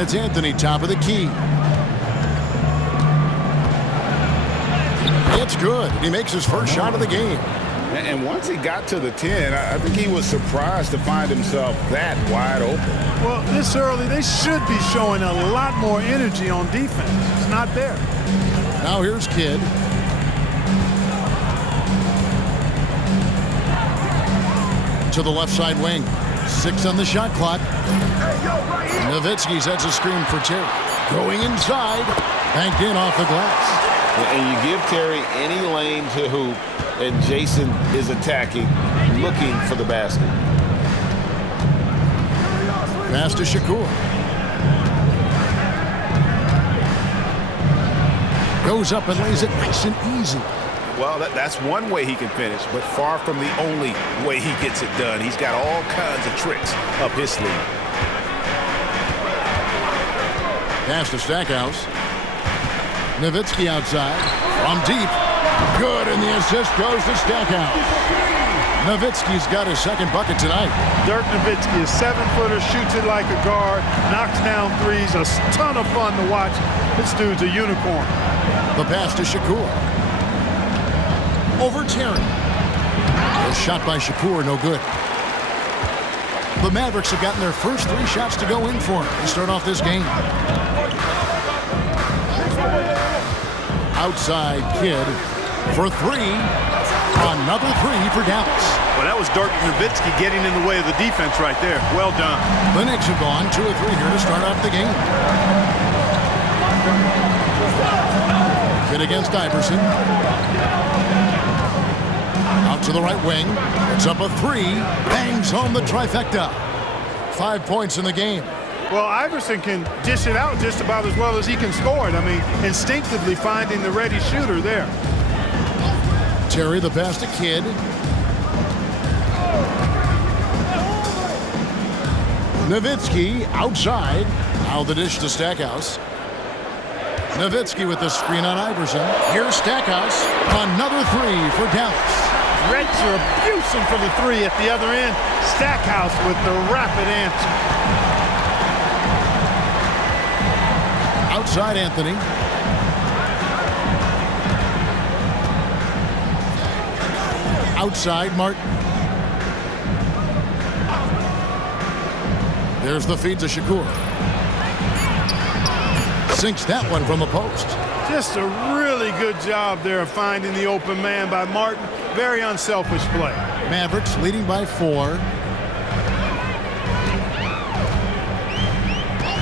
And it's Anthony, top of the key. It's good. He makes his first shot of the game. And once he got to the 10, I think he was surprised to find himself that wide open. Well, this early, they should be showing a lot more energy on defense. It's not there. Now here's Kidd. To the left side wing. 6 on the shot clock. Nowitzki sets a screen for Terry. Going inside. Banked in off the glass. And you give Terry any lane to hoop, and Jason is attacking, looking for the basket. Pass to Shakur. Goes up and lays it nice and easy. Well, that's one way he can finish, but far from the only way he gets it done. He's got all kinds of tricks up his sleeve. Pass to Stackhouse. Nowitzki outside. From deep. Good, and the assist goes to Stackhouse. Nowitzki's got his second bucket tonight. Dirk Nowitzki is 7-footer, shoots it like a guard, knocks down threes, a ton of fun to watch. This dude's a unicorn. The pass to Shakur. Over Terry. A shot by Shakur, no good. The Mavericks have gotten their first 3 shots to go in for them to start off this game. Outside Kidd for 3. Another 3 for Dallas. Well, that was Dirk Nowitzki getting in the way of the defense right there. Well done. The Knicks have gone 2 of 3 here to start off the game. Kidd against Iverson. Out to the right wing. It's up a 3. Bangs home the trifecta. 5 points in the game. Well, Iverson can dish it out just about as well as he can score it. I mean, instinctively finding the ready shooter there. Terry, the pass to Kidd. Nowitzki outside. Now the dish to Stackhouse. Nowitzki with the screen on Iverson. Here's Stackhouse. Another 3 for Dallas. Reds are abusing for the 3 at the other end. Stackhouse with the rapid answer. Outside Anthony. Outside Martin. There's the feed to Shakur. Sinks that one from the post. Just a really good job there of finding the open man by Martin. Very unselfish play. Mavericks leading by 4.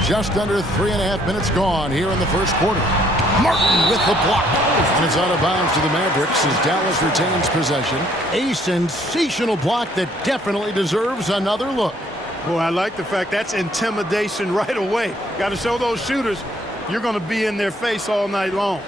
Just under 3.5 minutes gone here in the first quarter. Martin with the block. And it's out of bounds to the Mavericks as Dallas retains possession. A sensational block that definitely deserves another look. Boy, I like the fact that's intimidation right away. Got to show those shooters you're going to be in their face all night long.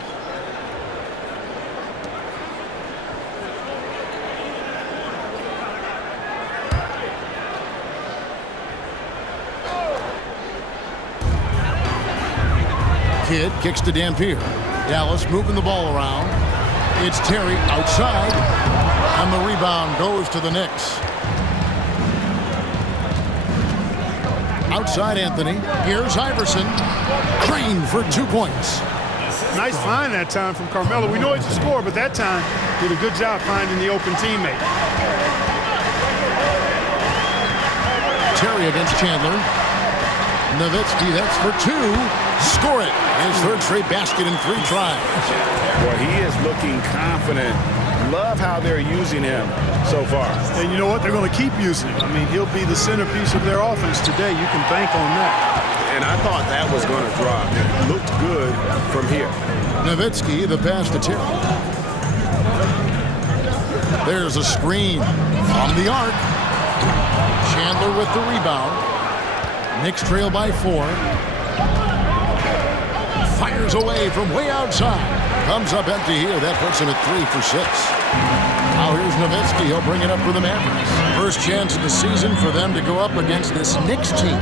Kidd kicks to Dampier. Dallas moving the ball around. It's Terry outside. And the rebound goes to the Knicks. Outside Anthony. Here's Iverson. Green for 2 points. Nice find that time from Carmelo. We know he's a scorer, but that time did a good job finding the open teammate. Terry against Chandler. Nowitzki, that's for 2. Score it. His third straight basket in 3 tries. Boy, he is looking confident. Love how they're using him so far. And you know what? They're going to keep using him. I mean, he'll be the centerpiece of their offense today. You can bank on that. And I thought that was going to drop. It looked good from here. Nowitzki, the pass to Terry. There's a screen from the arc. Chandler with the rebound. Knicks trail by 4. Fires away from way outside. Comes up empty here. That puts him at 3 for 6. Now here's Nowitzki. He'll bring it up for the Mavericks. First chance of the season for them to go up against this Knicks team.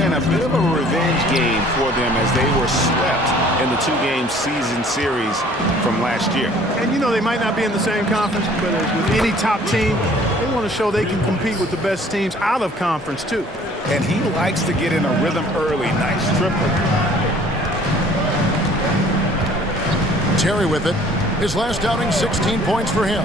And a bit of a revenge game for them as they were swept in the 2-game season series from last year. And you know, they might not be in the same conference, but as with any top team, they want to show they can compete with the best teams out of conference too. and he likes to get in a rhythm early. Nice triple. Terry with it. His last outing, 16 points for him.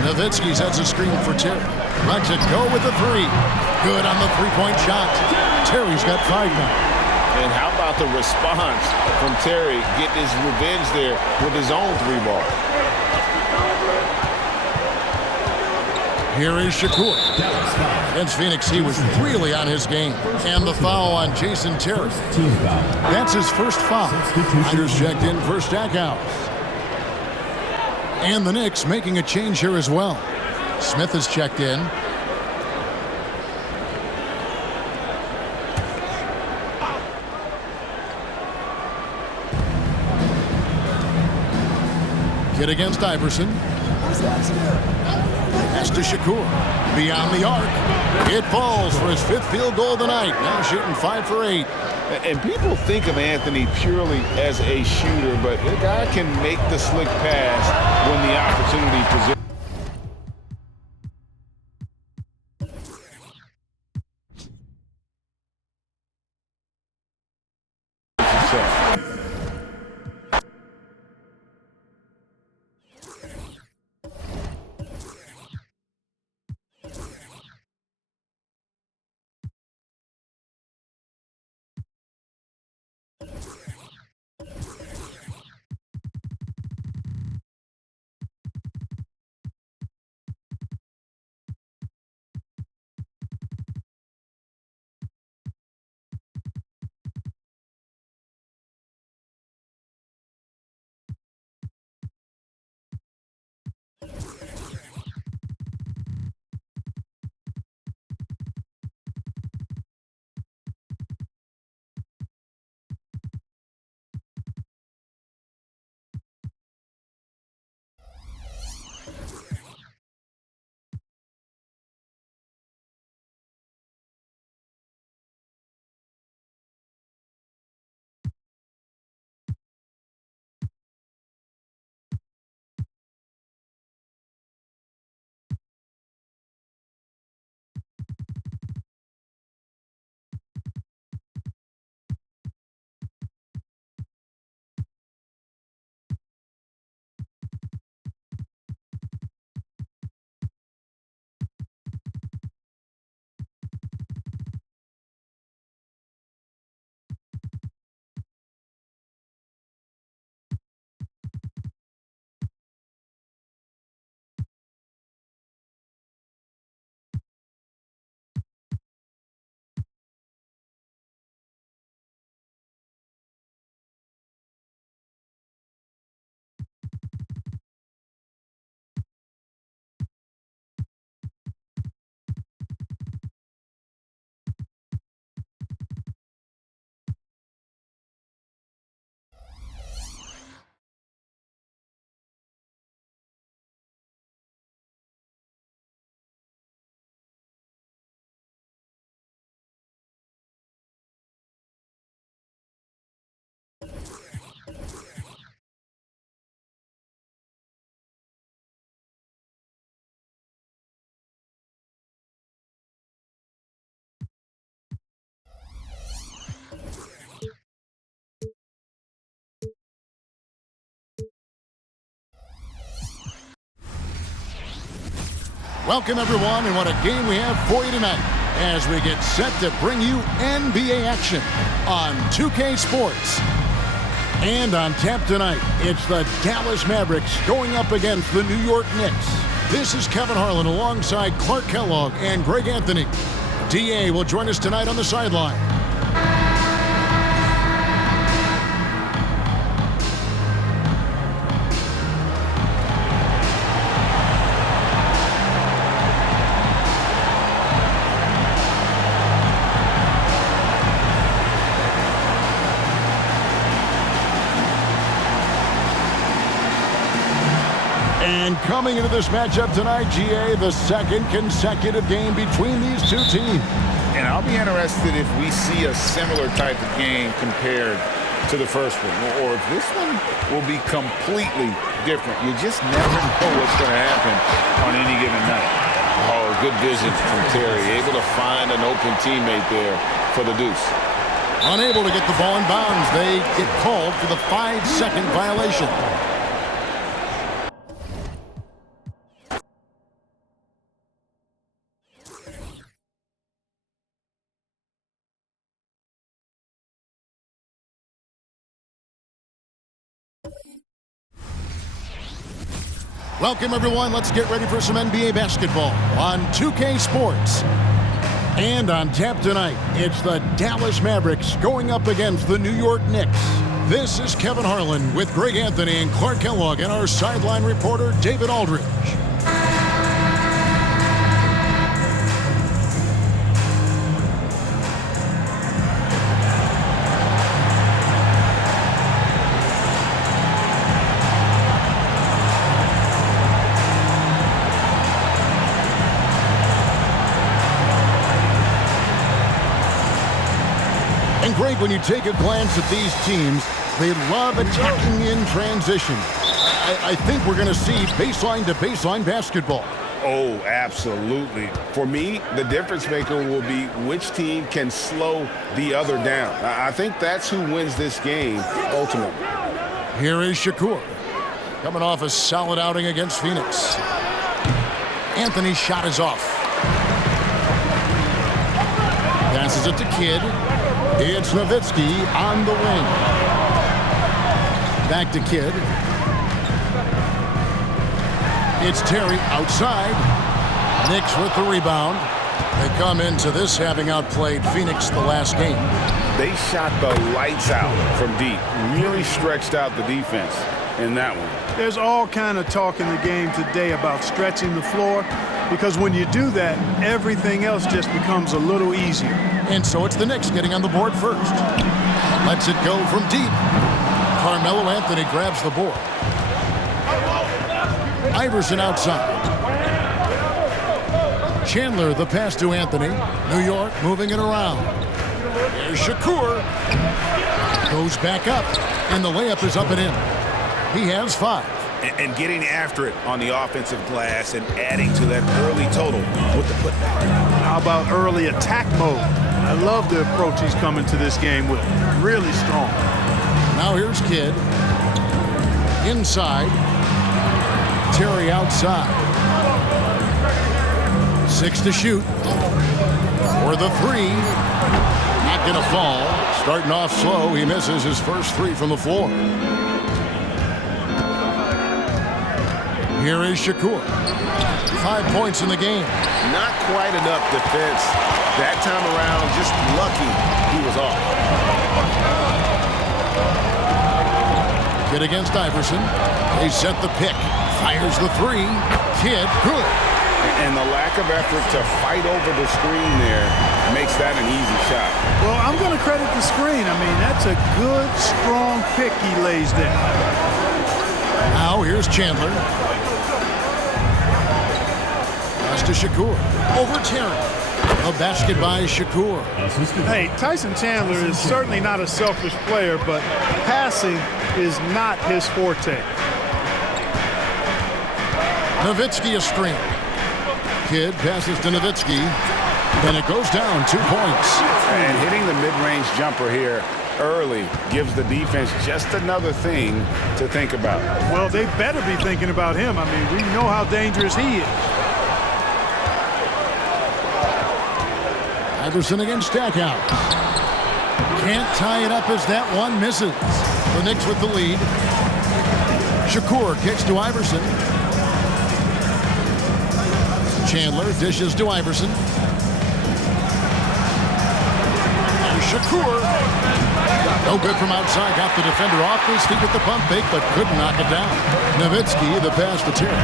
Nowitzki sets a screen for Terry. Lets it go with the three. Good on the three-point shot. Terry's got 5 now. And how about the response from Terry getting his revenge there with his own 3-ball? Here is Shakur. Against Phoenix, he was really on his game. And the foul on Jason Terry. That's his first foul. Miners checked in for Stackhouse. And the Knicks making a change here as well. Smith has checked in. Kid against Iverson. Pass to Shakur. Beyond the arc. It falls for his 5th field goal of the night. Now shooting 5 for 8. And people think of Anthony purely as a shooter, but the guy can make the slick pass when the opportunity presents. Welcome, everyone, and what a game we have for you tonight as we get set to bring you NBA action on 2K Sports. And on tap tonight, it's the Dallas Mavericks going up against the New York Knicks. This is Kevin Harlan alongside Clark Kellogg and Greg Anthony. DA will join us tonight on the sideline. And coming into this matchup tonight, GA, the second consecutive game between these two teams. And I'll be interested if we see a similar type of game compared to the first one, or if this one will be completely different. You just never know what's going to happen on any given night. Oh, good vision from Terry, able to find an open teammate there for the deuce. Unable to get the ball in bounds, they get called for the 5-second violation. Welcome, everyone. Let's get ready for some NBA basketball on 2K Sports. And on tap tonight, it's the Dallas Mavericks going up against the New York Knicks. This is Kevin Harlan with Greg Anthony and Clark Kellogg and our sideline reporter, David Aldridge. And Greg, when you take a glance at these teams, they love attacking in transition. I think we're going to see baseline-to-baseline basketball. Oh, absolutely. For me, the difference maker will be which team can slow the other down. I think that's who wins this game ultimately. Here is Shakur, coming off a solid outing against Phoenix. Anthony's shot is off. Passes it to Kidd. It's Nowitzki on the wing. Back to Kidd. It's Terry outside. Knicks with the rebound. They come into this having outplayed Phoenix the last game. They shot the lights out from deep. Really stretched out the defense in that one. There's all kind of talk in the game today about stretching the floor, because when you do that, everything else just becomes a little easier. And so it's the Knicks getting on the board first. Lets it go from deep. Carmelo Anthony grabs the board. Iverson outside. Chandler, the pass to Anthony. New York moving it around. There's Shakur. Goes back up, and the layup is up and in. He has 5. And getting after it on the offensive glass and adding to that early total with the putback. How about early attack mode? I love the approach he's coming to this game with. Really strong. Now here's Kidd. Inside. Terry outside. 6 to shoot. For the 3. Not going to fall. Starting off slow, he misses his first 3 from the floor. Here is Shakur. 5 points in the game. Not quite enough defense. That time around, just lucky he was off. Kidd against Iverson. They set the pick. Fires the 3. Kidd, good. And the lack of effort to fight over the screen there makes that an easy shot. Well, I'm going to credit the screen. I mean, that's a good, strong pick he lays there. Now here's Chandler. Pass to Shakur. Over Terry. A basket by Shakur. Hey, Tyson Chandler is certainly not a selfish player, but passing is not his forte. Nowitzki a screen. Kidd passes to Nowitzki. And it goes down 2 points. And hitting the mid-range jumper here early gives the defense just another thing to think about. Well, they better be thinking about him. I mean, we know how dangerous he is. Iverson against Stackhouse. Can't tie it up as that one misses. The Knicks with the lead. Shakur kicks to Iverson. Chandler dishes to Iverson. And Shakur. No good from outside. Got the defender off his feet with the pump fake, but couldn't knock it down. Nowitzki, the pass to Terry.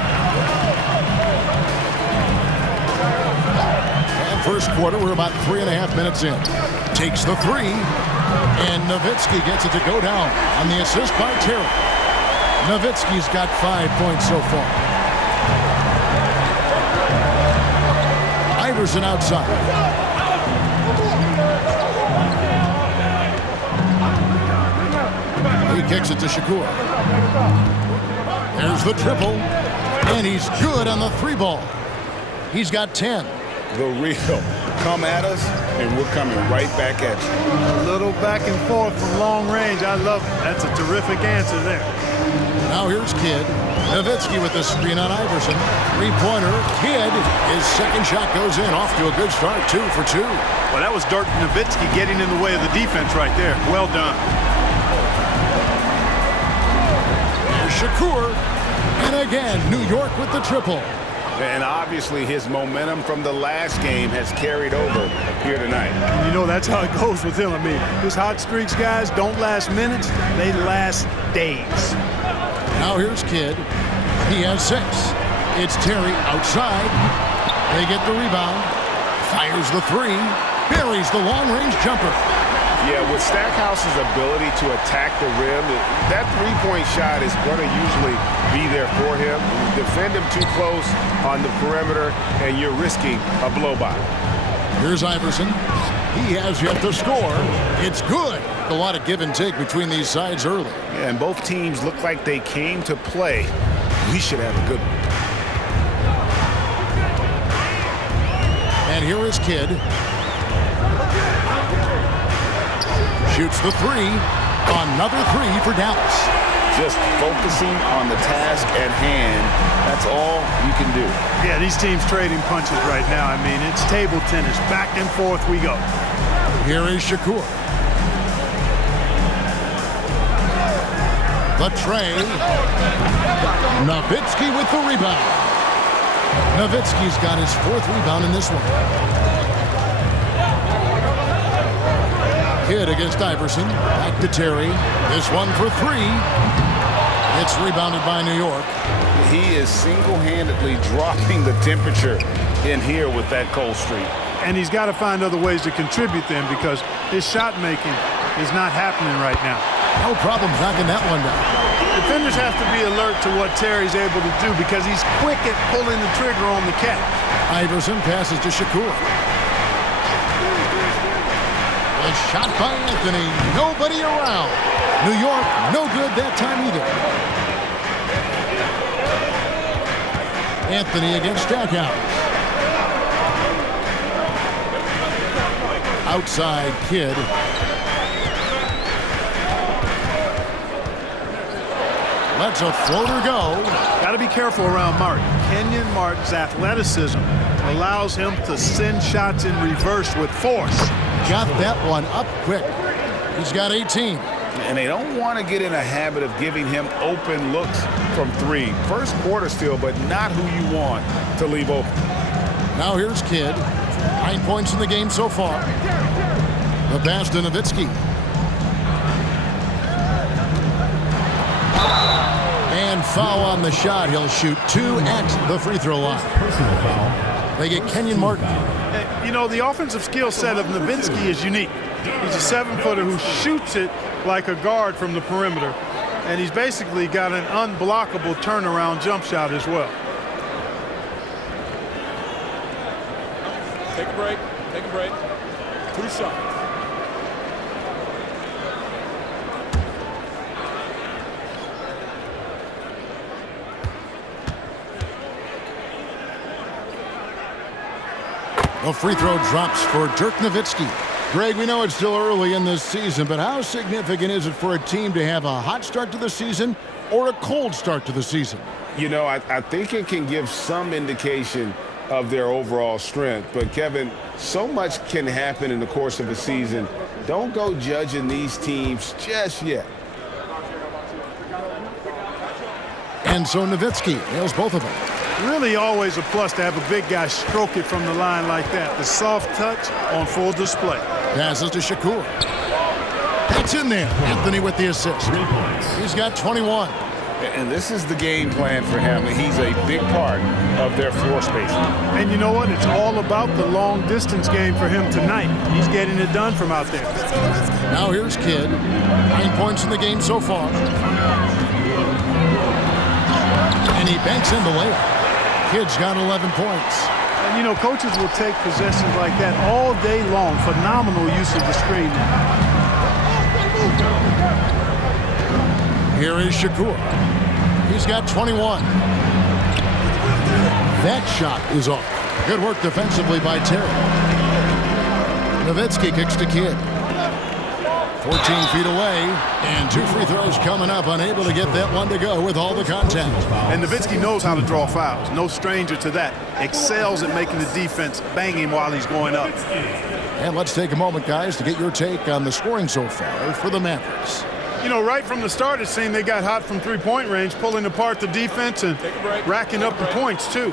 First quarter, we're about 3.5 minutes in. Takes the 3, and Nowitzki gets it to go down on the assist by Terry. Nowitzki's got 5 points so far. Iverson outside. kicks it to Shakur. There's the triple. And he's good on the 3-ball. He's got 10. The real. Come at us, and we're coming right back at you. A little back and forth from long range. I love it. That's a terrific answer there. Now here's Kidd. Nowitzki with the screen on Iverson. Three-pointer. Kidd. His second shot goes in. Off to a good start. 2 for 2. Well, that was Dirk Nowitzki getting in the way of the defense right there. Well done. Here's Shakur. And again, New York with the triple. And obviously his momentum from the last game has carried over here tonight. You know, that's how it goes with him. I mean, his hot streaks, guys, don't last minutes. They last days. Now here's Kidd. He has 6. It's Terry outside. They get the rebound. Fires the 3. Buries the long-range jumper. Yeah, with Stackhouse's ability to attack the rim, that three-point shot is going to usually be there for him. You defend him too close on the perimeter, and you're risking a blow-by. Here's Iverson. He has yet to score. It's good. A lot of give and take between these sides early. Yeah, and both teams look like they came to play. We should have a good one. And here is Kidd. Shoots the 3. Another 3 for Dallas. Just focusing on the task at hand. That's all you can do. Yeah, these teams trading punches right now. I mean, it's table tennis. Back and forth we go. Here is Shakur. The tray. Nowitzki with the rebound. Nowitzki's got his 4th rebound in this one. Kidd against Iverson. Back to Terry. This one for 3. It's rebounded by New York. He is single-handedly dropping the temperature in here with that cold streak. And he's got to find other ways to contribute them because his shot making is not happening right now. No problem knocking that one down. Defenders have to be alert to what Terry's able to do because he's quick at pulling the trigger on the catch. Iverson passes to Shakur. A shot by Anthony. Nobody around. New York, no good that time either. Anthony against Stackhouse. Outside Kidd. Lets a floater go. Got to be careful around Martin. Kenyon Martin's athleticism allows him to send shots in reverse with force. Got that one up quick. He's got 18. And they don't want to get in a habit of giving him open looks from 3. First quarter still, but not who you want to leave open. Now here's Kidd. 9 points in the game so far. The pass to Nowitzki. And foul on the shot. He'll shoot 2 at the free throw line. Personal foul. They get Kenyon Martin. You know, the offensive skill set of Nowitzki is unique. He's a 7-footer who shoots it like a guard from the perimeter. And he's basically got an unblockable turnaround jump shot as well. Take a break. Take a break. 2 shots. A free throw drops for Dirk Nowitzki. Greg, we know it's still early in this season, but how significant is it for a team to have a hot start to the season or a cold start to the season? You know, I think it can give some indication of their overall strength. But, Kevin, so much can happen in the course of a season. Don't go judging these teams just yet. And so Nowitzki nails both of them. Really always a plus to have a big guy stroke it from the line like that. The soft touch on full display. Passes to Shakur. That's in there. Anthony with the assist. He's got 21. And this is the game plan for him. He's a big part of their floor spacing. And you know what? It's all about the long distance game for him tonight. He's getting it done from out there. Now here's Kidd. 9 points in the game so far. And he banks in the layup. Kidd's got 11 points. And, you know, coaches will take possessions like that all day long. Phenomenal use of the screen. Here is Shakur. He's got 21. That shot is off. Good work defensively by Terry. Nowitzki kicks to Kidd. 14 feet away, and 2 free throws coming up, unable to get that one to go with all the contact. And Nowitzki knows how to draw fouls. No stranger to that. Excels at making the defense bang him while he's going up. And let's take a moment, guys, to get your take on the scoring so far for the Mavericks. You know, right from the start, it seemed they got hot from three-point range, pulling apart the defense and racking up the points, too.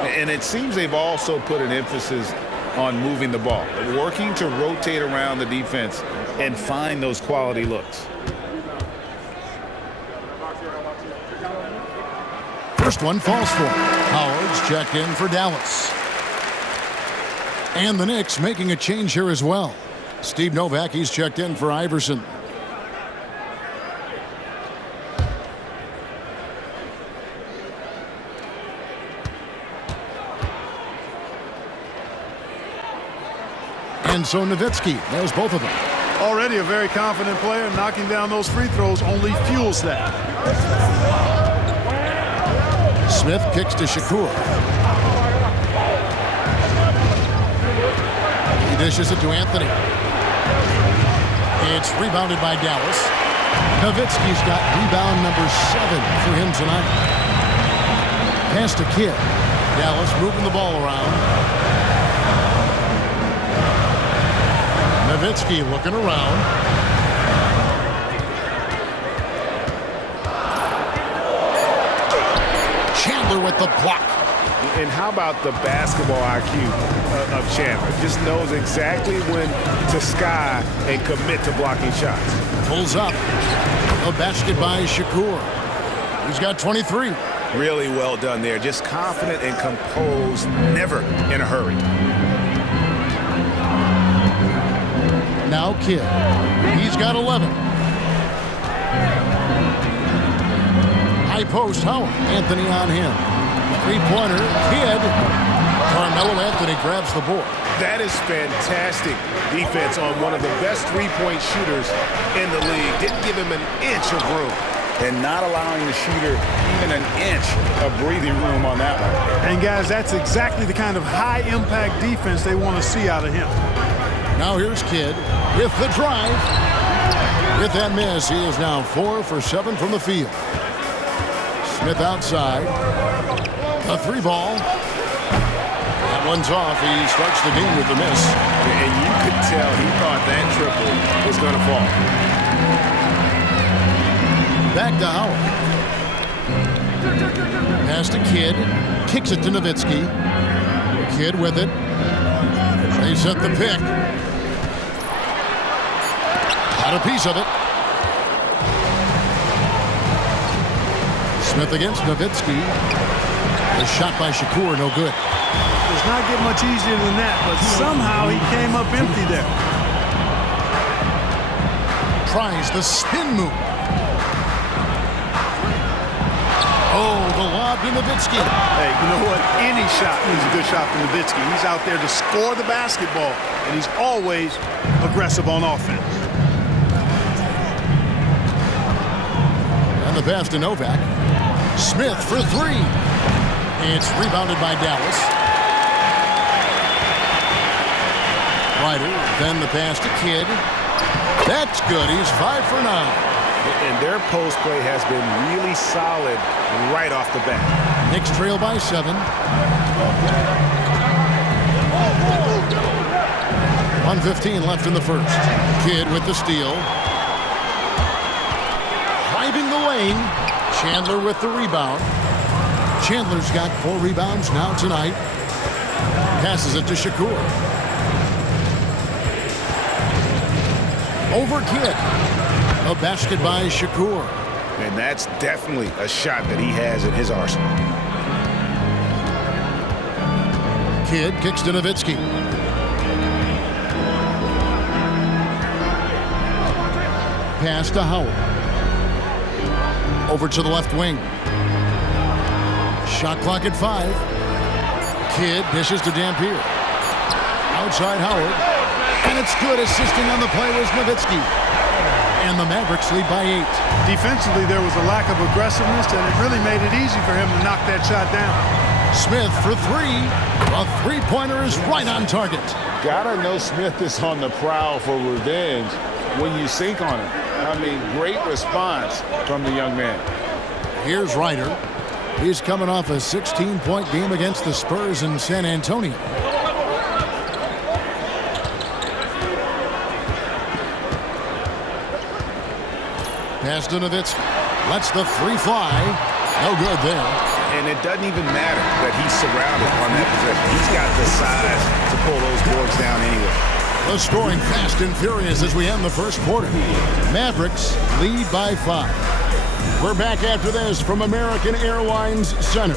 And it seems they've also put an emphasis on moving the ball, working to rotate around the defense and find those quality looks. First one falls for Howard's checked in for Dallas. And the Knicks making a change here as well. Steve Novak, he's checked in for Iverson. And so Nowitzki, there's both of them. Already a very confident player. Knocking down those free throws only fuels that. Smith kicks to Shakur. He dishes it to Anthony. It's rebounded by Dallas. Nowitzki's got rebound number 7 for him tonight. Pass to Kidd. Dallas moving the ball around. Nowitzki looking around. Chandler with the block. And how about the basketball IQ of Chandler? Just knows exactly when to sky and commit to blocking shots. Pulls up. A basket by Shakur. He's got 23. Really well done there. Just confident and composed, never in a hurry. Now Kidd. He's got 11. High post, Howard. Anthony on him. Three-pointer, Kidd. Carmelo Anthony grabs the board. That is fantastic defense on one of the best three-point shooters in the league. Didn't give him an inch of room. And not allowing the shooter even an inch of breathing room on that one. And, guys, that's exactly the kind of high-impact defense they want to see out of him. Now here's Kidd with the drive. With that miss, he is now 4 for 7 from the field. Smith outside. A 3-ball. That one's off. He starts the game with the miss. And you could tell he thought that triple was going to fall. Back to Howard. Pass to Kidd. Kicks it to Nowitzki. Kidd with it. They set the pick. Got a piece of it. Smith against Nowitzki. The shot by Shakur, no good. Does not get much easier than that, but somehow he came up empty there. Tries the spin move. Oh, the lob to Nowitzki. Hey, you know what? Any shot is a good shot for Nowitzki. He's out there to score the basketball, and he's always aggressive on offense. And the pass to Novak. Smith for 3. It's rebounded by Dallas. Ryder, then the pass to Kidd. That's good. He's 5 for 9. And their post play has been really solid right off the bat. Knicks trail by 7. 1:15 left in the first. Kidd with the steal. Driving the lane. Chandler with the rebound. Chandler's got 4 rebounds now tonight. Passes it to Shakur. Over Kidd. A basket by Shakur. And that's definitely a shot that he has in his arsenal. Kidd kicks to Nowitzki. Pass to Howard. Over to the left wing. Shot clock at 5. Kidd dishes to Dampier. Outside Howard. And it's good. Assisting on the play was Nowitzki. And the Mavericks lead by 8. Defensively, there was a lack of aggressiveness, and it really made it easy for him to knock that shot down. Smith for 3. A three-pointer is right on target. Gotta know Smith is on the prowl for revenge when you sink on him. I mean, great response from the young man. Here's Ryder. He's coming off a 16-point game against the Spurs in San Antonio. Pass to Nowitzki. Lets the three fly. No good there. And it doesn't even matter that he's surrounded on that possession. He's got the size to pull those boards down anyway. The scoring fast and furious as we end the first quarter. Mavericks lead by 5. We're back after this from American Airlines Center.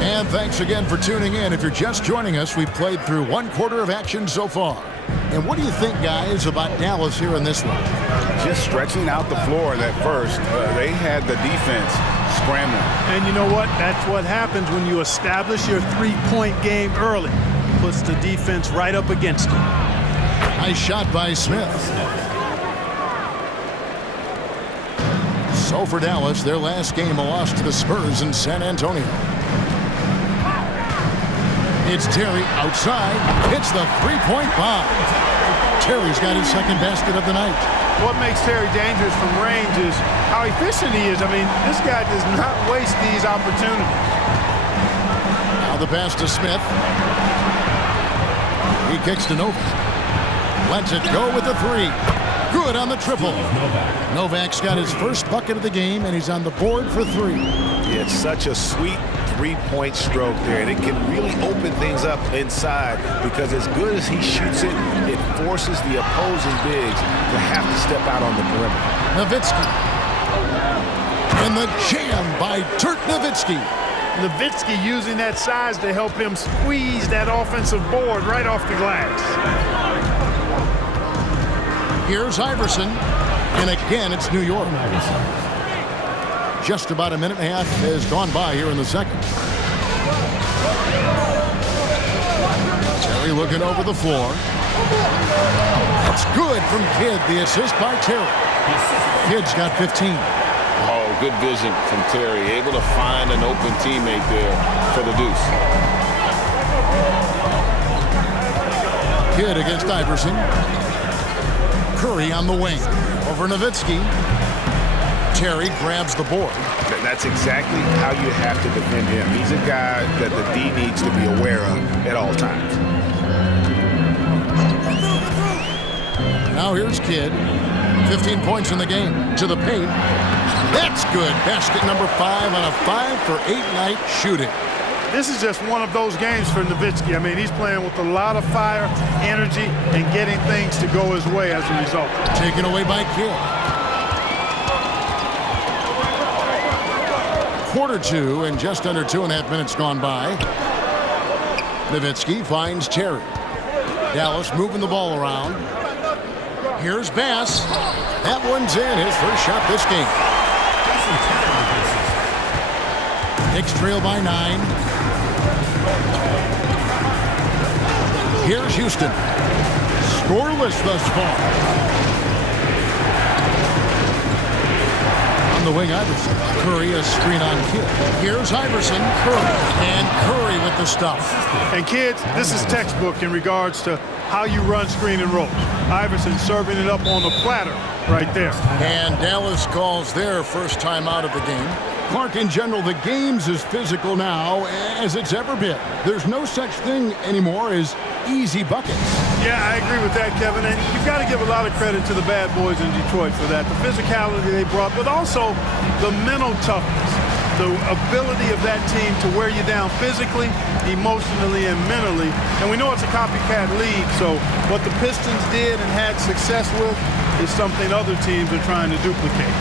And thanks again for tuning in. If you're just joining us, we've played through one quarter of action so far. And what do you think, guys, about Dallas here in this one? Just stretching out the floor in that first. They had the defense scrambling. And you know what? That's what happens when you establish your three-point game early. Puts the defense right up against it. Nice shot by Smith. So for Dallas, their last game, a loss to the Spurs in San Antonio. It's Terry outside, hits the three-point bomb. Terry's got his second basket of the night. What makes Terry dangerous from range is how efficient he is. I mean, this guy does not waste these opportunities. Now the pass to Smith. He kicks to Novak. Lets it go with the three. Good on the triple. Novak's got his first bucket of the game, and he's on the board for 3. It's such a sweet three-point stroke there, and it can really open things up inside because as good as he shoots it, it forces the opposing bigs to have to step out on the perimeter. Nowitzki. And the jam by Dirk Nowitzki. Nowitzki using that size to help him squeeze that offensive board right off the glass. Here's Iverson. And again, it's New York. Just about a minute and a half has gone by here in the second. Terry looking over the floor. That's good from Kidd. The assist by Terry. Kidd's got 15. Oh, good vision from Terry. Able to find an open teammate there for the deuce. Kidd against Iverson. Curry on the wing. Over Nowitzki. Terry grabs the board. That's exactly how you have to defend him. He's a guy that the D needs to be aware of at all times. Now here's Kidd. 15 points in the game. To the paint. That's good. Basket number 5 on a 5-for-8 night shooting. This is just one of those games for Nowitzki. I mean, he's playing with a lot of fire, energy, and getting things to go his way as a result. Taken away by Kidd. Quarter 2 and just under 2.5 minutes gone by. Nowitzki finds Terry. Dallas moving the ball around. Here's Bass. That one's in. His first shot this game. Knicks trail by 9. Here's Houston. Scoreless thus far. On the wing, Iverson. Curry, a screen on Kidd. Here's Iverson, Curry, and Curry with the stuff. And kids, this is textbook in regards to how you run screen and roll. Iverson serving it up on the platter right there. And Dallas calls their first time out of the game. Clark, in general, the game's as physical now as it's ever been. There's no such thing anymore as easy buckets. Yeah, I agree with that, Kevin. And you've got to give a lot of credit to the bad boys in Detroit for that. The physicality they brought, but also the mental toughness. The ability of that team to wear you down physically, emotionally, and mentally. And we know it's a copycat league, so what the Pistons did and had success with is something other teams are trying to duplicate.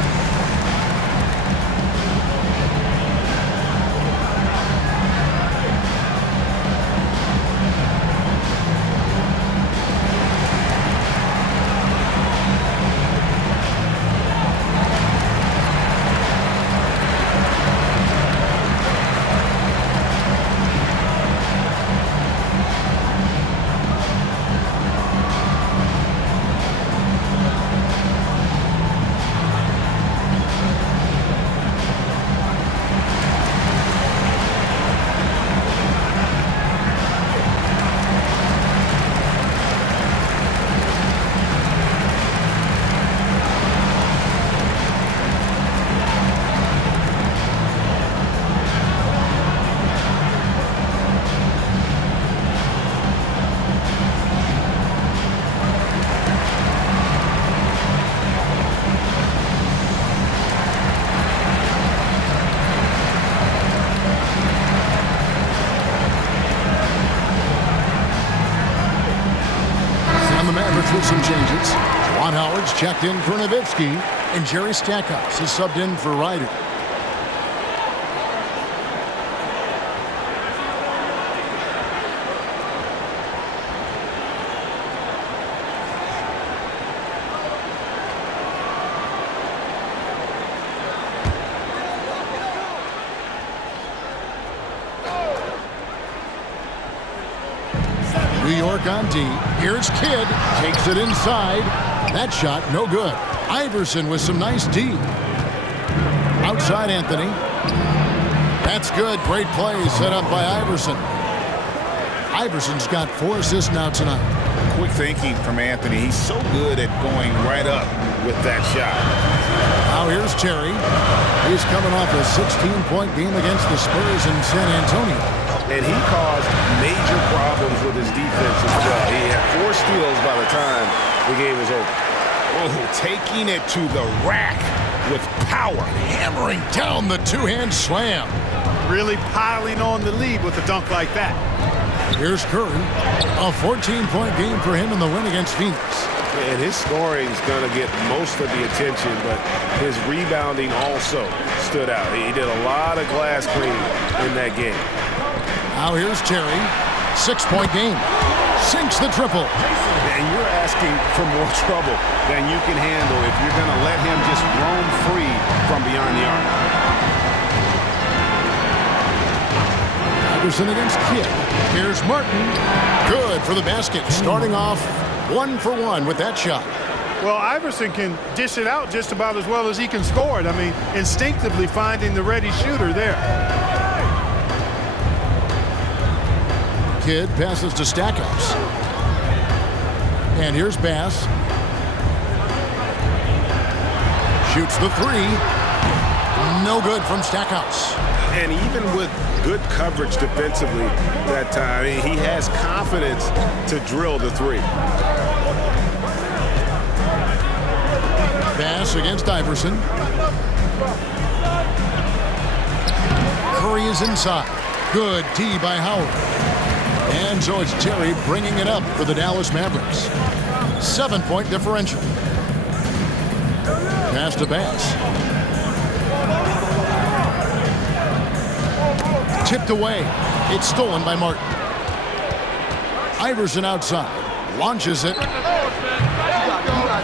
Howard's checked in for Nowitzki, and Jerry Stackhouse is subbed in for Ryder. New York on D. Here's Kidd. Takes it inside. That shot, no good. Iverson with some nice D. Outside Anthony. That's good. Great play set up by Iverson. Iverson's got 4 assists now tonight. Quick thinking from Anthony. He's so good at going right up with that shot. Now here's Terry. He's coming off a 16-point game against the Spurs in San Antonio. And he caused major problems with his defense as well. He had 4 steals by the time the game was over. Oh, taking it to the rack with power. Hammering down the two-hand slam. Really piling on the lead with a dunk like that. Here's Curry. A 14-point game for him in the win against Phoenix. And his scoring is going to get most of the attention, but his rebounding also stood out. He did a lot of glass cleaning in that game. Now here's Terry. 6-point game. Sinks the triple. And you're asking for more trouble than you can handle if you're going to let him just roam free from beyond the arc. Iverson against Kidd. Here's Martin. Good for the basket. Starting off 1 for 1 with that shot. Well, Iverson can dish it out just about as well as he can score it. I mean, instinctively finding the ready shooter there. Kidd passes to Stackhouse. And here's Bass. Shoots the 3. No good from Stackhouse. And even with good coverage defensively that time, he has confidence to drill the 3. Bass against Iverson. Curry is inside. Good D by Howard. And so it's Terry bringing it up for the Dallas Mavericks. 7-point differential. Pass to Bass. Tipped away. It's stolen by Martin. Iverson outside. Launches it.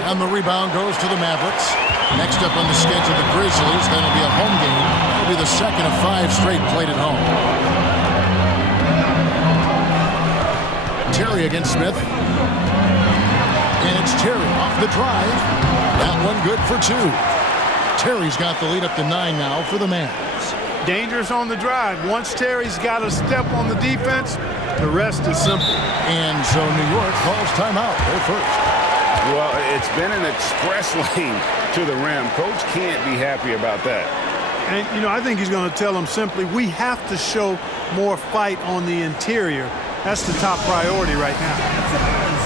And the rebound goes to the Mavericks. Next up on the schedule, the Grizzlies. That'll be a home game. It'll be the second of 5 straight played at home. Terry against Smith. And it's Terry off the drive. That one good for 2. Terry's got the lead up to 9 now for the Mavs. Dangerous on the drive. Once Terry's got a step on the defense, the rest is simple. And so New York calls timeout. They're first. Well, it's been an express lane to the rim. Coach can't be happy about that. And, you know, I think he's going to tell them simply, we have to show more fight on the interior. That's the top priority right now.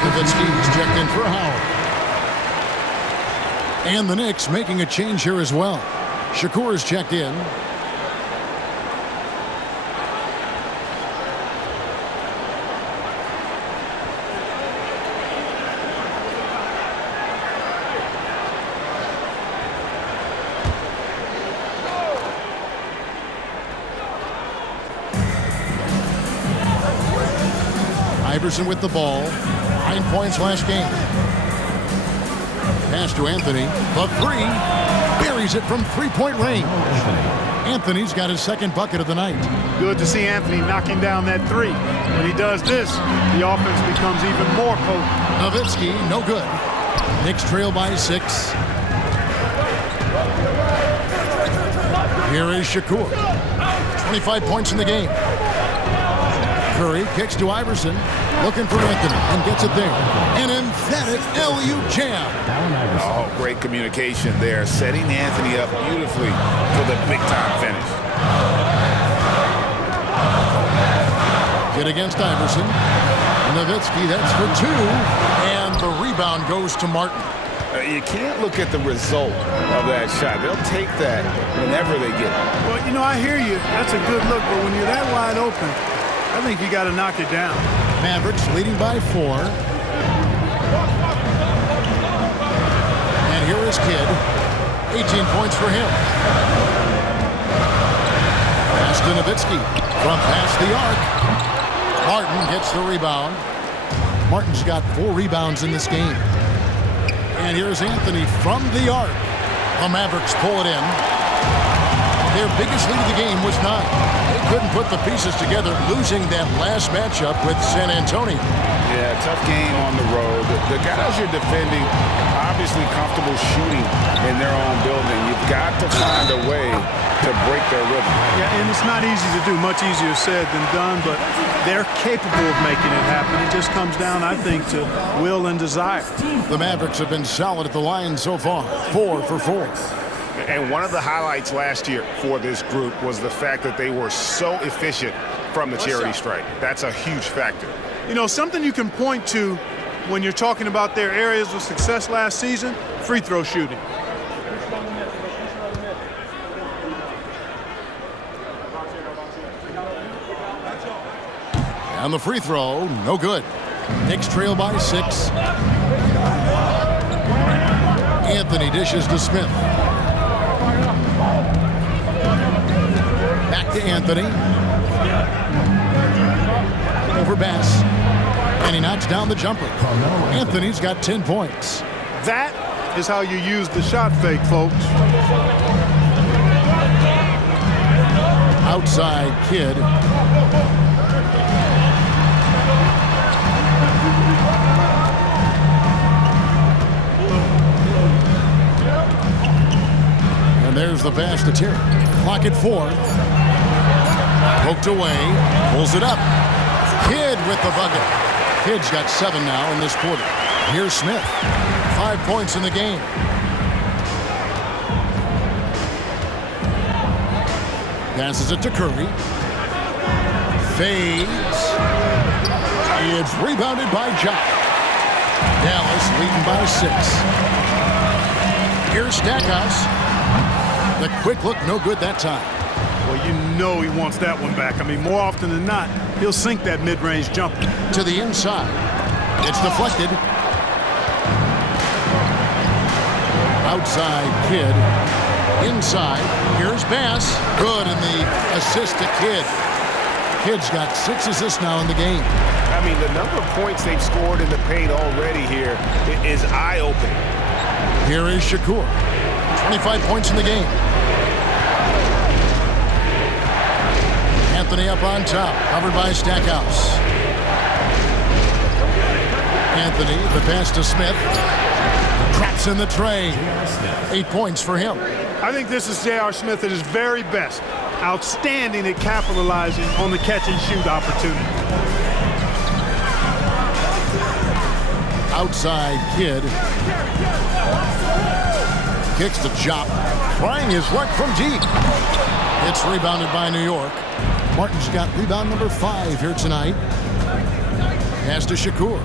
Nowitzki is checked in for Howard. And the Knicks making a change here as well. Shakur is checked in. Iverson with the ball. 9 points last game. Pass to Anthony. The three. Buries it from three-point range. Anthony's got his second bucket of the night. Good to see Anthony knocking down that three. When he does this, the offense becomes even more potent. Nowitzki, no good. Knicks trail by 6. Here is Shakur. 25 points in the game. Curry kicks to Iverson, looking for Anthony, and gets it there. An emphatic LU jam. Oh, great communication there, setting Anthony up beautifully for the big-time finish. Hit against Iverson. Nowitzki, that's for 2, and the rebound goes to Martin. You can't look at the result of that shot. They'll take that whenever they get it. Well, you know, I hear you. That's a good look, but when you're that wide open, I think you got to knock it down. Mavericks leading by 4. And here is Kidd. 18 points for him. Pass to Nowitzki from past the arc. Martin gets the rebound. Martin's got 4 rebounds in this game. And here's Anthony from the arc. The Mavericks pull it in. Their biggest lead of the game was 9. They couldn't put the pieces together, losing that last matchup with San Antonio. Yeah, tough game on the road. The guys you're defending, obviously comfortable shooting in their own building. You've got to find a way to break their rhythm. Yeah, and it's not easy to do. Much easier said than done, but they're capable of making it happen. It just comes down, I think, to will and desire. The Mavericks have been solid at the line so far. 4 for 4. And one of the highlights last year for this group was the fact that they were so efficient from the charity stripe. That's a huge factor. You know, something you can point to when you're talking about their areas of success last season, free throw shooting. And the free throw, no good. Knicks trail by 6. Anthony dishes to Smith. Back to Anthony. Over Bass. And he knocks down the jumper. Anthony's got 10 points. That is how you use the shot fake, folks. Outside Kidd. And there's the pass to Terry. Clock at 4. Poked away. Pulls it up. Kidd with the bucket. Kidd's got 7 now in this quarter. Here's Smith. 5 points in the game. Passes it to Curry. Fades. It's rebounded by Jock. Dallas leading by 6. Here's Stackhouse. The quick look, no good that time. Well, you know he wants that one back. I mean, more often than not, he'll sink that mid-range jumper. To the inside. It's deflected. Outside Kidd. Inside. Here's Bass. Good, and the assist to Kidd. Kidd's got 6 assists now in the game. I mean, the number of points they've scored in the paint already here is eye-opening. Here is Shakur. 25 points in the game. Anthony up on top, covered by Stackhouse. Anthony, the pass to Smith. Traps in the tray. 8 points for him. I think this is J.R. Smith at his very best. Outstanding at capitalizing on the catch-and-shoot opportunity. Outside Kidd. Kicks the Jop. Trying his luck from deep. It's rebounded by New York. Martin's got rebound number 5 here tonight. Pass to Shakur.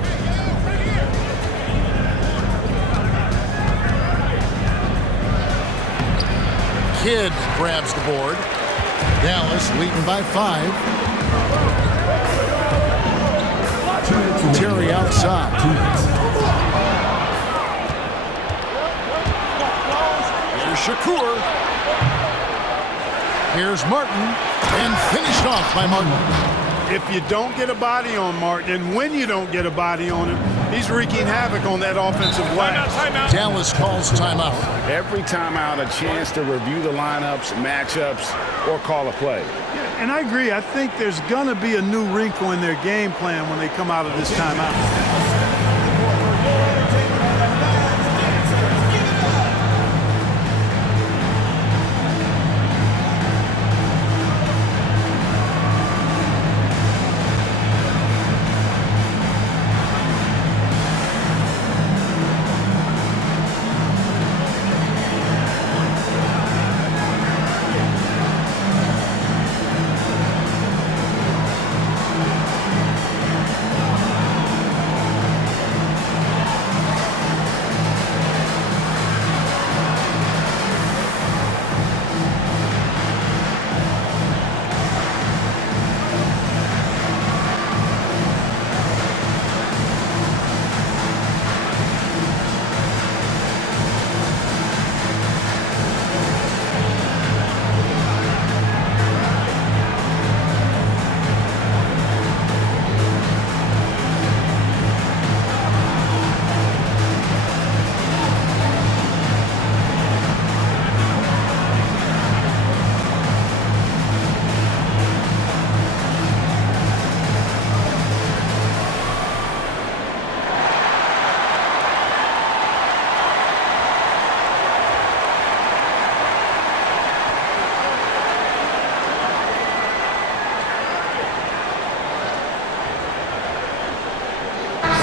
Kidd grabs the board. Dallas leading by 5. Terry outside. Here's Shakur. Here's Martin. And finished off by Martin. If you don't get a body on Martin, and when you don't get a body on him, he's wreaking havoc on that offensive glass. Dallas calls timeout. Every timeout, a chance to review the lineups, matchups, or call a play. Yeah, and I agree. I think there's going to be a new wrinkle in their game plan when they come out of this timeout.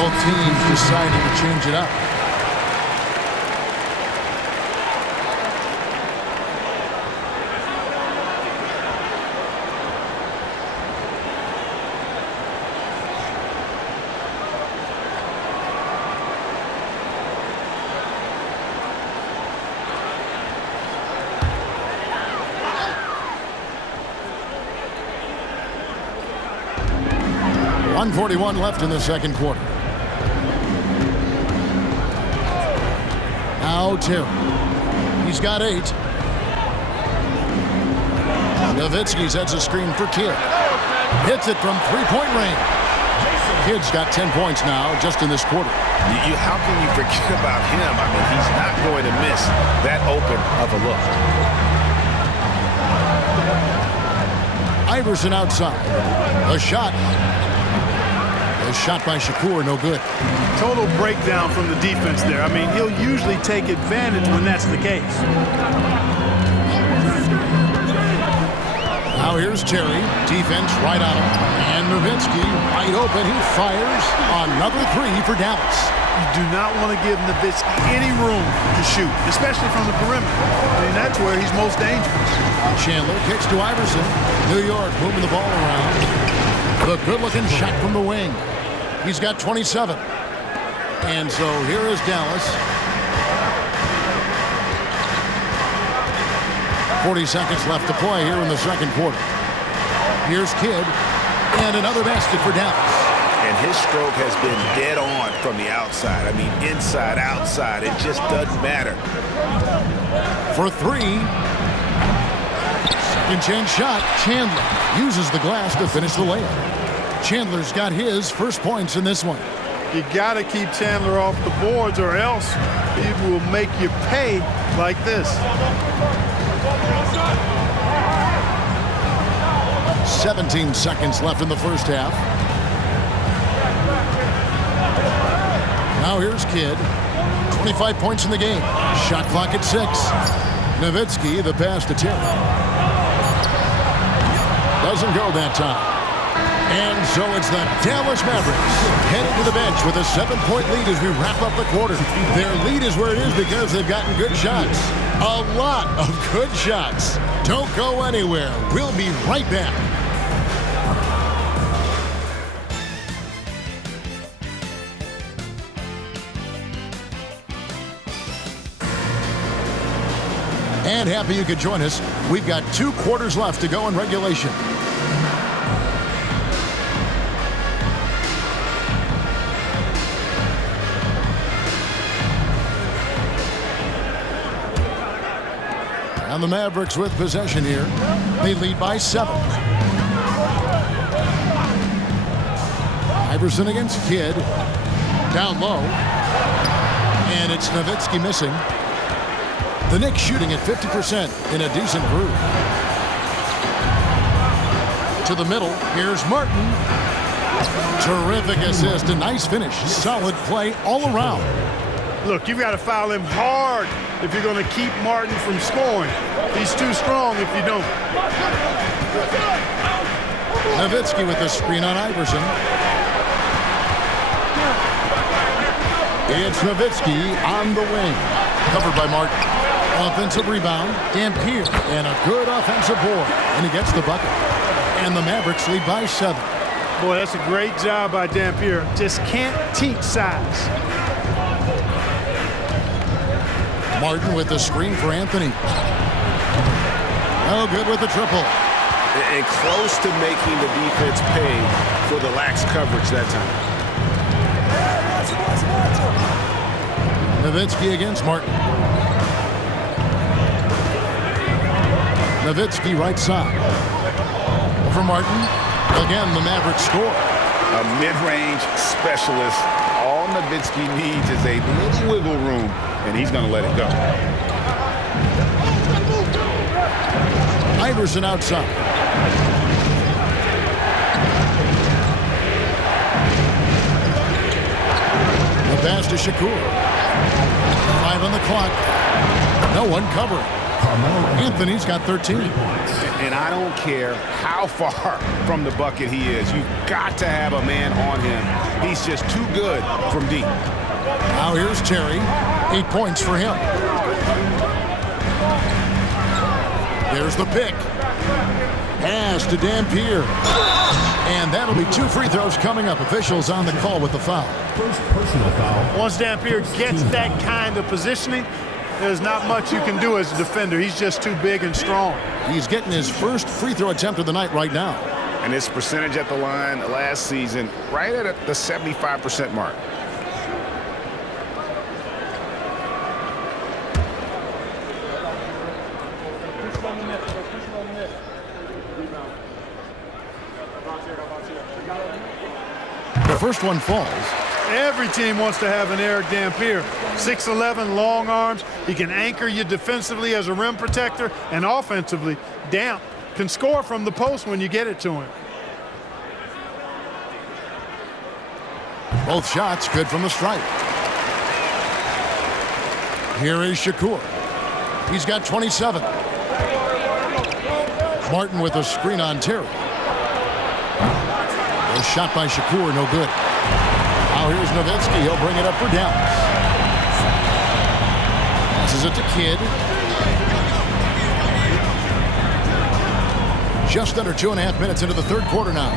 Both teams deciding to change it up. .141 left in the second quarter. Now Terry. He's got 8. Nowitzki sets a screen for Kidd. Hits it from three-point range. Kidd's got 10 points now just in this quarter. How can you forget about him? I mean, he's not going to miss that open of a look. Iverson outside. A shot. A shot by Shakur, no good. Total breakdown from the defense there. I mean, he'll usually take advantage when that's the case. Now here's Terry. Defense right on him. And Nowitzki wide open. He fires another 3 for Dallas. You do not want to give Nowitzki any room to shoot, especially from the perimeter. I mean, that's where he's most dangerous. Chandler kicks to Iverson. New York moving the ball around. The good-looking shot from the wing. He's got 27. And so here is Dallas. 40 seconds left to play here in the second quarter. Here's Kidd. And another basket for Dallas. And his stroke has been dead on from the outside. I mean, inside, outside. It just doesn't matter. For 3. Second chance shot. Chandler uses the glass to finish the layup. Chandler's got his first points in this one. You got to keep Chandler off the boards or else it will make you pay like this. 17 seconds left in the first half. Now here's Kidd. 25 points in the game. Shot clock at 6. Nowitzki, the pass to Terry. Doesn't go that time. And so it's the Dallas Mavericks heading to the bench with a 7-point lead as we wrap up the quarter. Their lead is where it is because they've gotten good shots. A lot of good shots. Don't go anywhere. We'll be right back. And happy you could join us. We've got 2 quarters left to go in regulation. And the Mavericks with possession here. They lead by 7. Iverson against Kidd. Down low. And it's Nowitzki missing. The Knicks shooting at 50% in a decent groove. To the middle. Here's Martin. Terrific assist. A nice finish. Solid play all around. Look, you've got to foul him hard if you're going to keep Martin from scoring. He's too strong if you don't. Nowitzki with the screen on Iverson. It's Nowitzki on the wing. Covered by Martin. Offensive rebound. Dampier. And a good offensive board. And he gets the bucket. And the Mavericks lead by 7. Boy, that's a great job by Dampier. Just can't teach size. Martin with the screen for Anthony. Oh, good with the triple. And close to making the defense pay for the lax coverage that time. Nowitzki against Martin. Nowitzki right side. Over Martin. Again, the Mavericks score. A mid-range specialist. All Nowitzki needs is a little wiggle room, and he's going to let it go. Iverson outside. The pass to Shakur. 5 on the clock. No one covering. Anthony's got 13. And I don't care how far from the bucket he is. You've got to have a man on him. He's just too good from deep. Now here's Terry. 8 points for him. There's the pick. Pass to Dampier. And that'll be 2 free throws coming up. Officials on the call with the foul. First personal foul. Once Dampier gets that kind of positioning, there's not much you can do as a defender. He's just too big and strong. He's getting his first free throw attempt of the night right now. And his percentage at the line last season, right at the 75% mark. The first one falls. Every team wants to have an Eric Dampier. 6'11", long arms. He can anchor you defensively as a rim protector, and offensively, Damp can score from the post when you get it to him. Both shots good from the stripe. Here is Shakur. He's got 27. Martin with a screen on Terry. A shot by Shakur, no good. Now here's Nowitzki. He'll bring it up for Dallas. Passes it to Kidd. Just under 2.5 minutes into the third quarter now.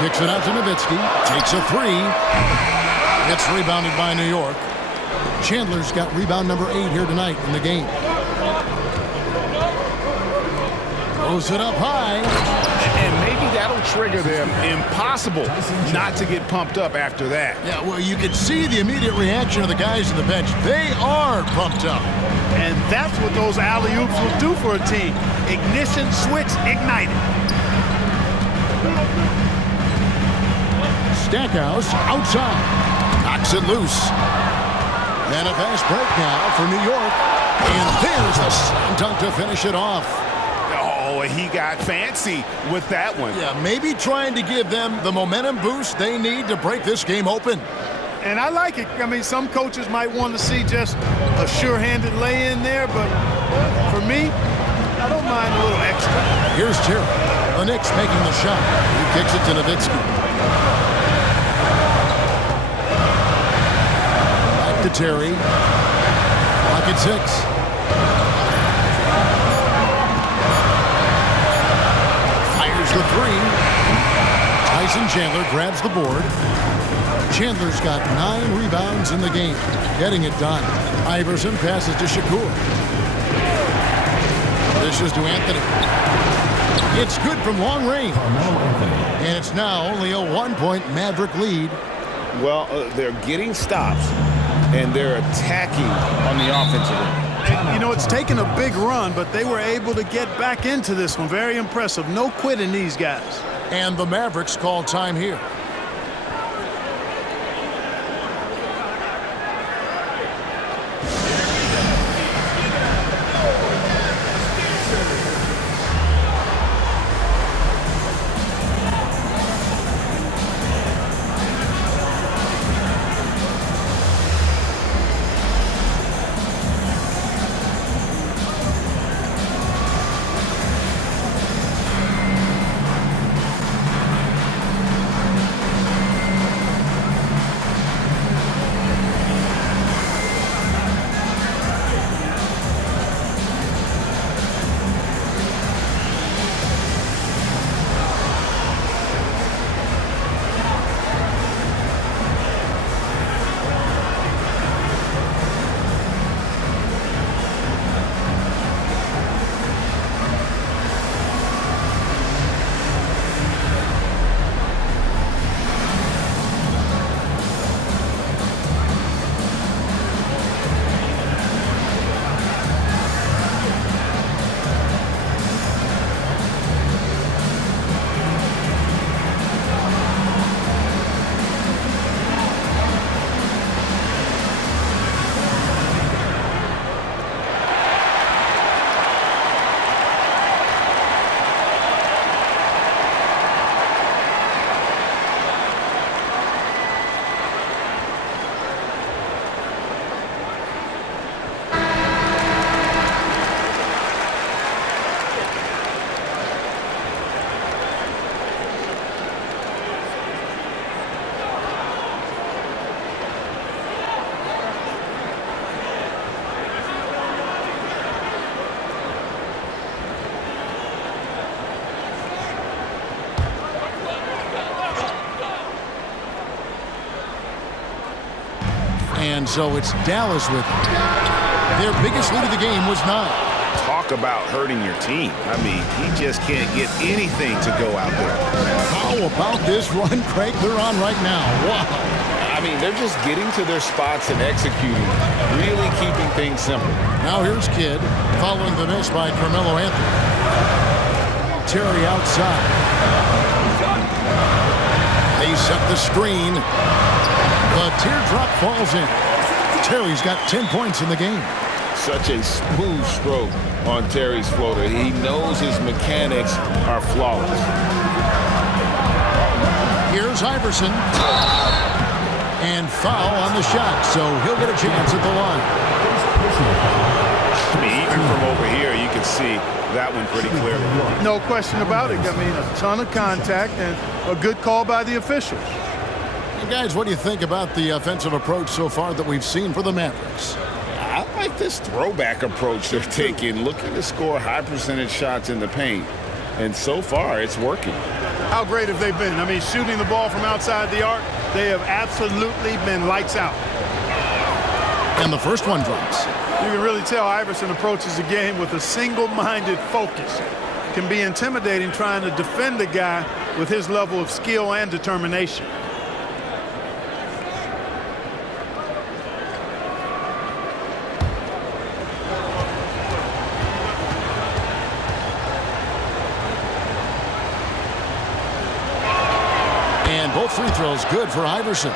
Kicks it out to Nowitzki. Takes a 3. It's rebounded by New York. Chandler's got rebound number 8 here tonight in the game. Throws it up high. And maybe that'll trigger them. Impossible not to get pumped up after that. Yeah, well, you can see the immediate reaction of the guys on the bench. They are pumped up. And that's what those alley-oops will do for a team. Ignition switch ignited. Stackhouse outside. Knocks it loose. And a fast break now for New York. And there's the slam dunk to finish it off. Oh, he got fancy with that one. Yeah, maybe trying to give them the momentum boost they need to break this game open. And I like it. I mean, some coaches might want to see just a sure-handed lay-in there, but for me, I don't mind a little extra. Here's Terry. The Knicks making the shot. He kicks it to Nowitzki. Back to Terry. Clock at 6. The 3. Tyson Chandler grabs the board. Chandler's got 9 rebounds in the game, getting it done. Iverson passes to Shakur. Dishes to Anthony. It's good from long range. And it's now only a 1-point Maverick lead. Well, they're getting stops, and they're attacking on the offensive end. And, you know, it's taken a big run, but they were able to get back into this one. Very impressive. No quitting these guys. And the Mavericks call time here. And so it's Dallas with it. Their biggest lead of the game was 9. Talk about hurting your team. I mean, he just can't get anything to go out there. How about this run, Craig, they're on right now? Wow. I mean, they're just getting to their spots and executing, really keeping things simple. Now here's Kidd, following the miss by Carmelo Anthony. Terry outside. They set the screen. The teardrop falls in. Terry's got 10 points in the game. Such a smooth stroke on Terry's floater. He knows his mechanics are flawless. Here's Iverson. And foul on the shot, so he'll get a chance at the line. I mean, even from over here, you can see that one pretty clearly. No question about it. I mean, a ton of contact and a good call by the officials. And guys, what do you think about the offensive approach so far that we've seen for the Mavericks? I like this throwback approach they're taking, looking to score high percentage shots in the paint. And so far, it's working. How great have they been? I mean, shooting the ball from outside the arc, they have absolutely been lights out. And the first one drops. You can really tell Iverson approaches the game with a single-minded focus. It can be intimidating trying to defend a guy with his level of skill and determination. And both free throws good for Iverson.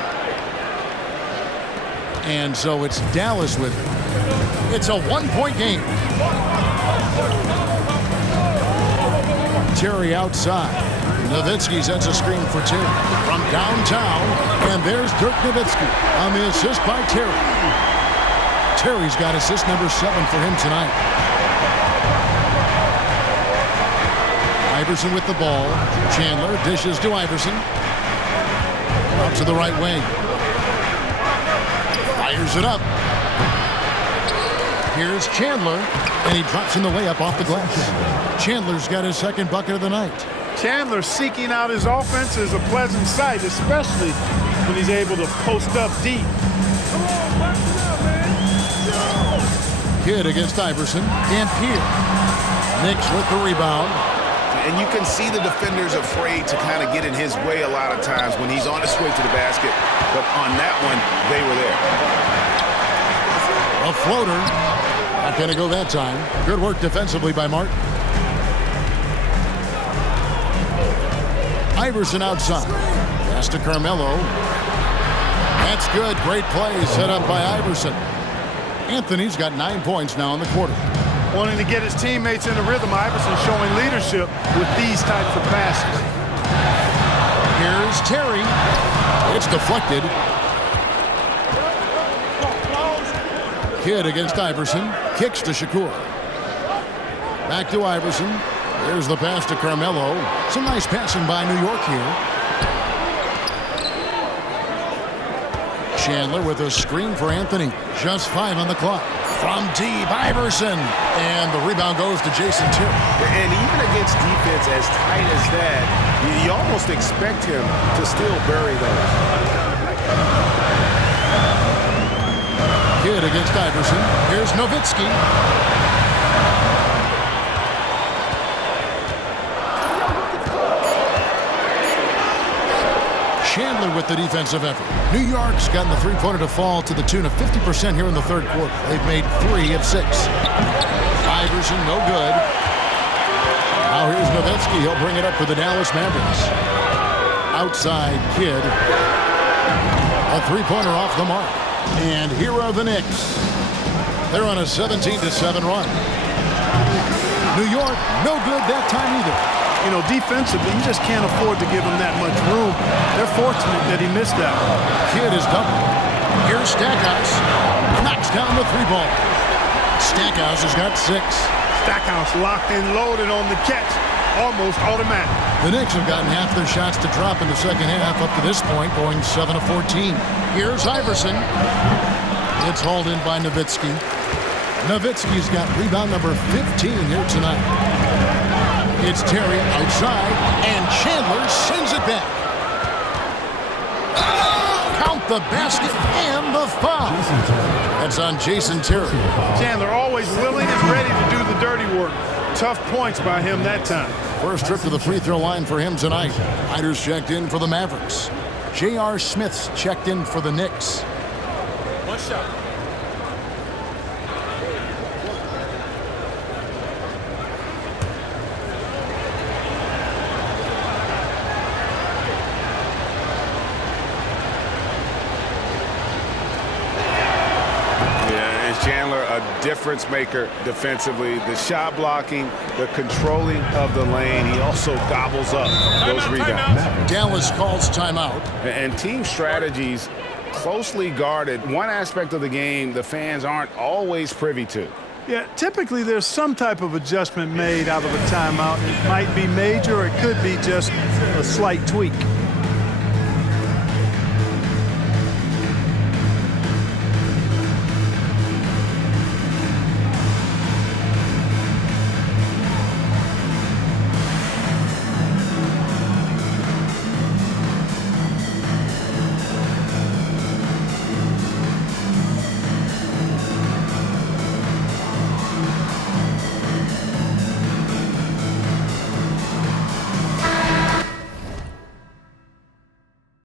And so it's Dallas with it. It's a 1-point game. Terry outside. Nowitzki sends a screen for Terry from downtown. And there's Dirk Nowitzki on the assist by Terry. Terry's got assist number 7 for him tonight. Iverson with the ball. Chandler dishes to Iverson. Out to the right wing. Fires it up. Here's Chandler, and he drops in the layup off the glass. Chandler's got his second bucket of the night. Chandler seeking out his offense is a pleasant sight, especially when he's able to post up deep. Kidd against Iverson. Dampier. Knicks with the rebound. And you can see the defenders afraid to kind of get in his way a lot of times when he's on his way to the basket. But on that one, they were there. A floater. Not going to go that time. Good work defensively by Martin. Iverson outside. Pass to Carmelo. That's good. Great play set up by Iverson. Anthony's got 9 points now in the quarter. Wanting to get his teammates in a rhythm, Iverson showing leadership with these types of passes. Here's Terry. It's deflected. Kidd against Iverson. Kicks to Shakur. Back to Iverson. There's the pass to Carmelo. Some nice passing by New York here. Chandler with a screen for Anthony. Just 5 on the clock. From deep, Iverson. And the rebound goes to Jason Terry. And even against defense as tight as that, you almost expect him to still bury those. Kidd against Iverson. Here's Nowitzki. Chandler with the defensive effort. New York's gotten the three-pointer to fall to the tune of 50% here in the third quarter. They've made 3 of 6. Iverson, no good. Now here's Nowitzki. He'll bring it up for the Dallas Mavericks. Outside Kidd. A three-pointer off the mark. And here are the Knicks. They're on a 17-7 run. New York, no good that time either. You know, defensively, you just can't afford to give him that much room. They're fortunate that he missed that. Kidd is doubled. Here's Stackhouse. Knocks down the 3-ball. Stackhouse has got 6. Stackhouse locked and loaded on the catch. Almost automatic. The Knicks have gotten half their shots to drop in the second half up to this point, going 7 of 14. Here's Iverson. It's hauled in by Nowitzki. Nowitzki's got rebound number 15 here tonight. It's Terry outside, and Chandler sends it back. Count the basket and the foul. That's on Jason Terry. Chandler always willing and ready to do the dirty work. Tough points by him that time. First trip to the free throw line for him tonight. Hyder's checked in for the Mavericks. J.R. Smith's checked in for the Knicks. One shot. Chandler, a difference maker defensively. The shot blocking, the controlling of the lane. He also gobbles up those rebounds. Dallas calls timeout. And team strategies closely guarded. One aspect of the game the fans aren't always privy to. Yeah, typically there's some type of adjustment made out of a timeout. It might be major, or it could be just a slight tweak.